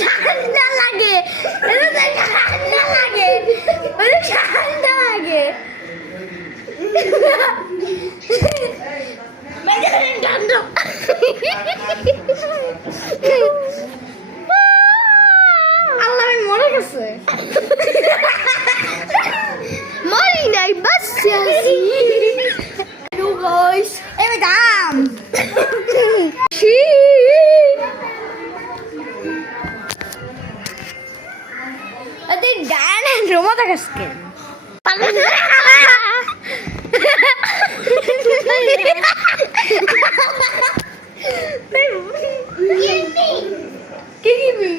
ঠান্ডা লাগে, ঠান্ডা লাগে, ঠান্ডা লাগে। আল্লাহ মরে গেছে, মরি নাই, বাঁচছি আছি। এবার দাম গান রোমা দেখাস কেন? কি কিবি?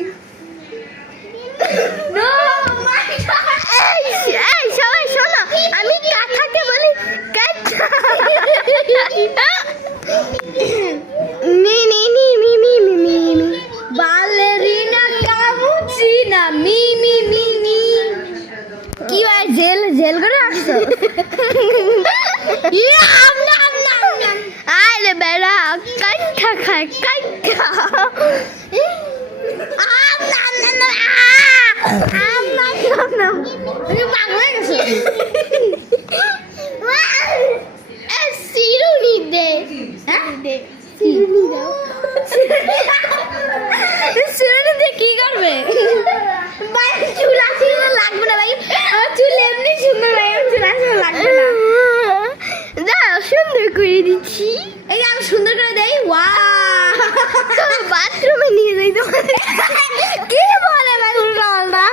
সবাই শোনো, আমি কাকাকে বলি কাকা। বালেরিনা কাপুচিনা মি মি মি মি। কি ভাই জেল জেল করে আসছো? আরে বেড়া কাইটা খায় কাইটা। বাংলা গেছে সিরুনি দে, সিরুনি দিয়ে কি করবে? চুল আসলে লাগবে না ভাই, আমার চুল এমনি সুন্দর ভাই, আমার চুল আসলে লাগবে না। দাঁড়াও সুন্দর করে দিচ্ছি, এই আমি সুন্দর করে দেই। ওয়াও বাথরুমে নিয়ে যাই তোমাদের। কি বলে ভাই উল্টা পাল্টা?